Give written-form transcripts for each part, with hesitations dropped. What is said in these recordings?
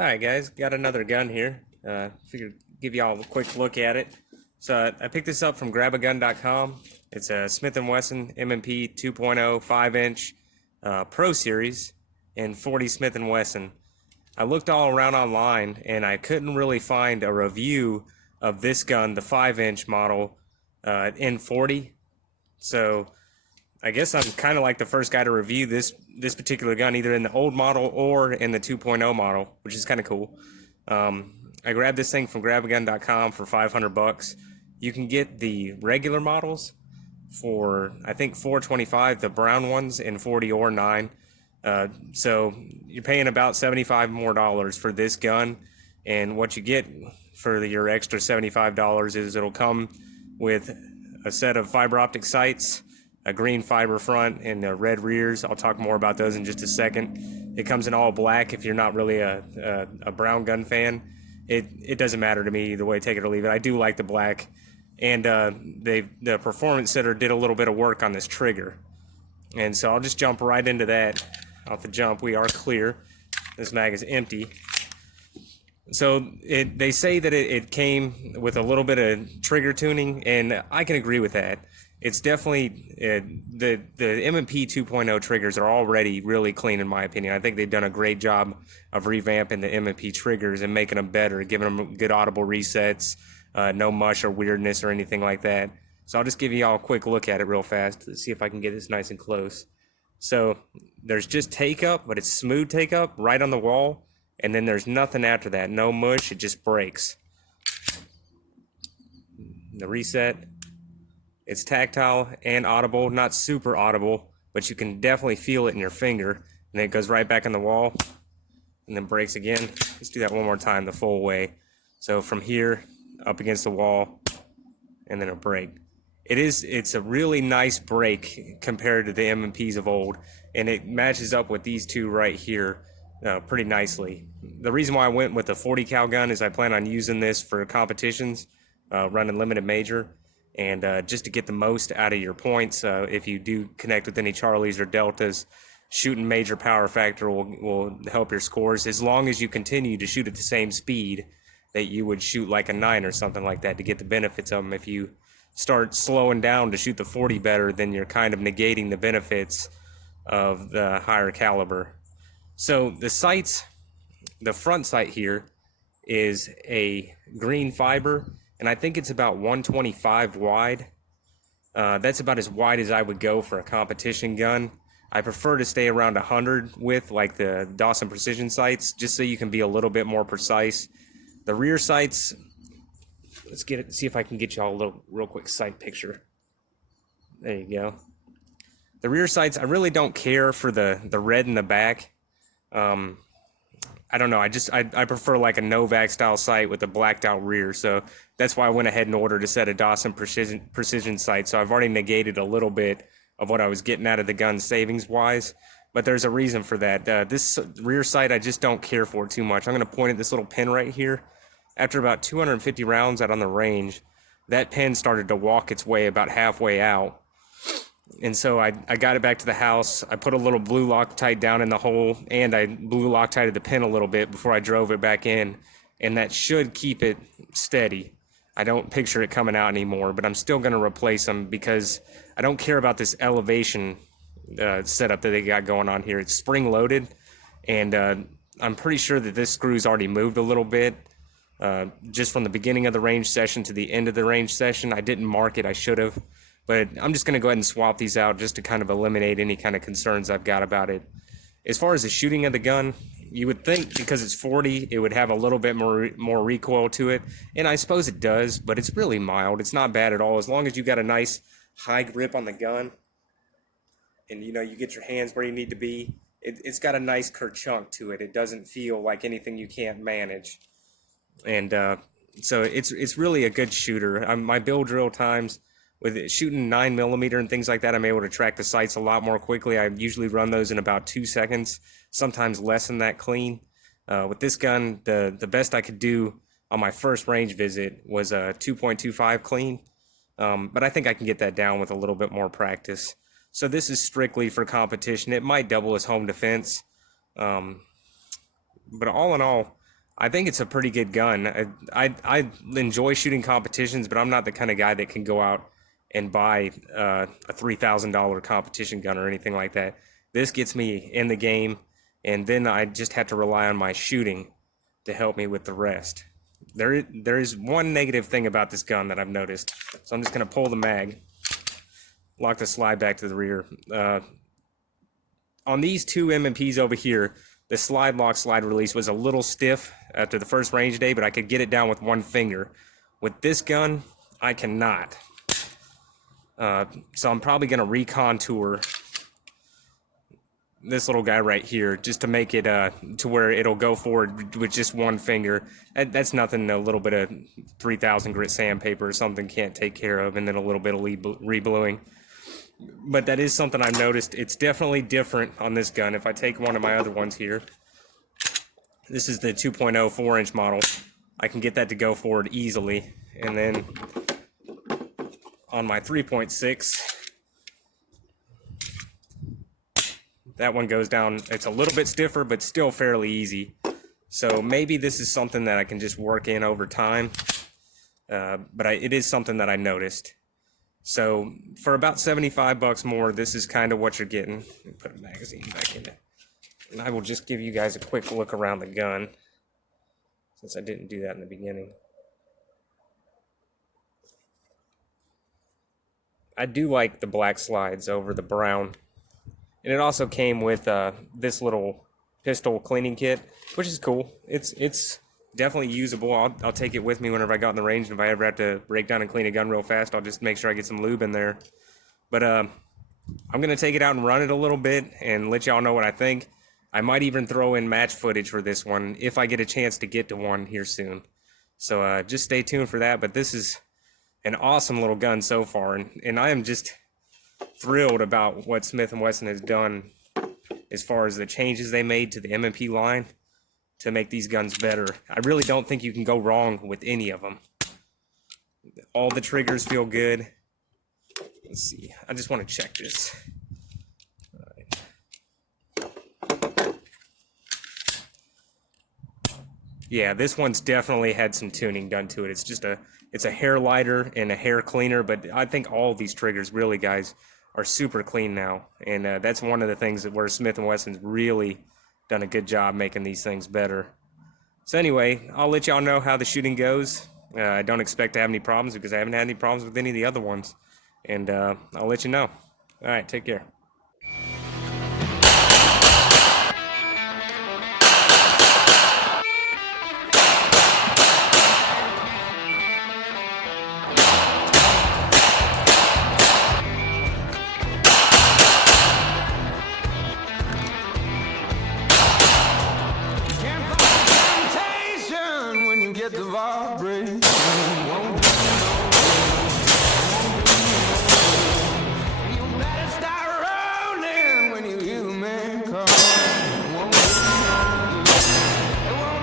Alright guys, got another gun here. Figured give y'all a quick look at it. So I picked this up from grabagun.com. It's a Smith & Wesson M&P 2.0 5-inch Pro Series in 40 Smith & Wesson. I looked all around online and I couldn't really find a review of this gun, the 5-inch model in 40. So I guess I'm kind of like the first guy to review this particular gun, either in the old model or in the 2.0 model, which is kind of cool. I grabbed this thing from grabagun.com for $500. You can get the regular models for I think $425, the brown ones in 40 or 9. So you're paying about $75 more for this gun, and what you get for your extra $75 is it'll come with a set of fiber optic sights, a green fiber front, and red rears. I'll talk more about those in just a second. It comes in all black if you're not really a brown gun fan. It doesn't matter to me either way, take it or leave it. I do like the black. And the performance center did a little bit of work on this trigger. And so I'll just jump right into that. Off the jump, we are clear. This mag is empty. So they say that it came with a little bit of trigger tuning, and I can agree with that. It's definitely the M&P 2.0 triggers are already really clean in my opinion. I think they've done a great job of revamping the M&P triggers and making them better, giving them good audible resets, no mush or weirdness or anything like that. So I'll just give you all a quick look at it real fast. Let's see if I can get this nice and close. So there's just take up, but it's smooth take up right on the wall, and then there's nothing after that. No mush, it just breaks. The reset. It's tactile and audible, not super audible, but you can definitely feel it in your finger. And then it goes right back on the wall and then breaks again. Let's do that one more time the full way. So from here up against the wall and then a break. It's a really nice break compared to the M&Ps of old, and it matches up with these two right here pretty nicely. The reason why I went with the 40 cal gun is I plan on using this for competitions, running limited major. And just to get the most out of your points, if you do connect with any Charlies or Deltas, shooting major power factor will help your scores, as long as you continue to shoot at the same speed that you would shoot like a 9 or something like that to get the benefits of them. If you start slowing down to shoot the 40 better, then you're kind of negating the benefits of the higher caliber. So the sights, the front sight here is a green fiber, and I think it's about 125 wide. That's about as wide as I would go for a competition gun. I prefer to stay around 100 with like the Dawson Precision sights, just so you can be a little bit more precise. The rear sights, let's get it, see if I can get y'all a little real quick sight picture. There you go. The rear sights, I really don't care for the red in the back. I don't know. I prefer like a Novak style sight with a blacked out rear. So that's why I went ahead and ordered a set of Dawson Precision sights. So I've already negated a little bit of what I was getting out of the gun savings wise, but there's a reason for that. This rear sight, I just don't care for too much. I'm going to point at this little pin right here. After about 250 rounds out on the range, that pin started to walk its way about halfway out. And so I got it back to the house. I put a little blue Loctite down in the hole, and I blue Loctited the pin a little bit before I drove it back in, and that should keep it steady. I don't picture it coming out anymore, but I'm still going to replace them because I don't care about this elevation setup that they got going on here. It's spring loaded, and I'm pretty sure that this screw's already moved a little bit. Just from the beginning of the range session to the end of the range session. I didn't mark it, I should have. But I'm just going to go ahead and swap these out just to kind of eliminate any kind of concerns I've got about it. As far as the shooting of the gun, you would think because it's 40, it would have a little bit more recoil to it. And I suppose it does, but it's really mild. It's not bad at all. As long as you got a nice high grip on the gun and, you know, you get your hands where you need to be, it's got a nice kerchunk to it. It doesn't feel like anything you can't manage. And so it's really a good shooter. My bill drill times, with it shooting 9mm and things like that, I'm able to track the sights a lot more quickly. I usually run those in about 2 seconds, sometimes less than that clean. With this gun, the best I could do on my first range visit was a 2.25 clean, but I think I can get that down with a little bit more practice. So this is strictly for competition. It might double as home defense, but all in all, I think it's a pretty good gun. I enjoy shooting competitions, but I'm not the kind of guy that can go out and buy a $3,000 competition gun or anything like that. This gets me in the game, and then I just have to rely on my shooting to help me with the rest. There is one negative thing about this gun that I've noticed. So I'm just going to pull the mag, lock the slide back to the rear. On these two M&Ps over here, the slide lock, slide release was a little stiff after the first range day, but I could get it down with one finger. With this gun, I cannot. So I'm probably going to recontour this little guy right here just to make it to where it'll go forward with just one finger. That's nothing a little bit of 3000 grit sandpaper or something can't take care of, and then a little bit of rebluing. But that is something I've noticed. It's definitely different on this gun. If I take one of my other ones here, this is the 2.0 4-inch model. I can get that to go forward easily. And then on my 3.6, that one goes down. It's a little bit stiffer, but still fairly easy. So maybe this is something that I can just work in over time. But it is something that I noticed. So for about 75 bucks more, this is kind of what you're getting. Put a magazine back in it. And I will just give you guys a quick look around the gun, since I didn't do that in the beginning. I do like the black slides over the brown. And it also came with this little pistol cleaning kit, which is cool. It's definitely usable. I'll take it with me whenever I got in the range. And if I ever have to break down and clean a gun real fast, I'll just make sure I get some lube in there. But I'm going to take it out and run it a little bit and let y'all know what I think. I might even throw in match footage for this one if I get a chance to get to one here soon. So just stay tuned for that. But this is an awesome little gun so far. And I am just thrilled about what Smith & Wesson has done as far as the changes they made to the M&P line to make these guns better. I really don't think you can go wrong with any of them. All the triggers feel good. Let's see. I just want to check this. All right. Yeah, this one's definitely had some tuning done to it. It's a hair lighter and a hair cleaner, but I think all these triggers really, guys, are super clean now. And that's one of the things where Smith & Wesson's really done a good job making these things better. So anyway, I'll let y'all know how the shooting goes. I don't expect to have any problems because I haven't had any problems with any of the other ones. And I'll let you know. All right, take care. Get the vibration. You better start rolling when you hear the man call. It won't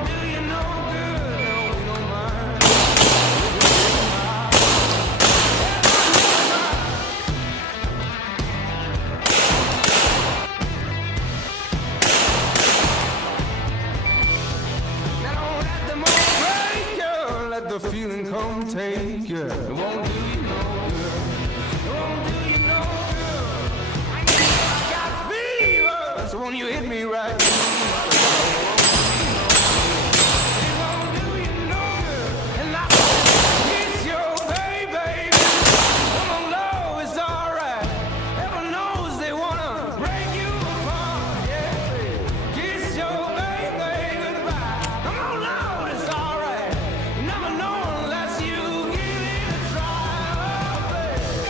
do you no good. No, we don't mind. Now let them all break you. Let the feeling come take you. It won't do you no good. It won't do you no good. I know I got fever, so when you hit me right, it won't do you no good. And I kiss your baby. Come on low, it's alright. Heaven knows they wanna break you apart. Yeah, kiss your baby goodbye. Come on low, it's alright. You never know unless you give it a try. Oh, baby.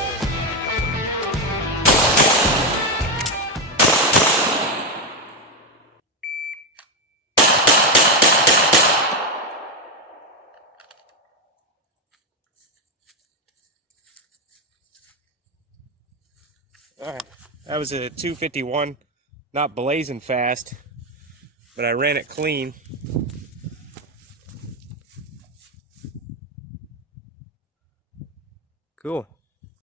All right, that was a 251, not blazing fast, but I ran it clean.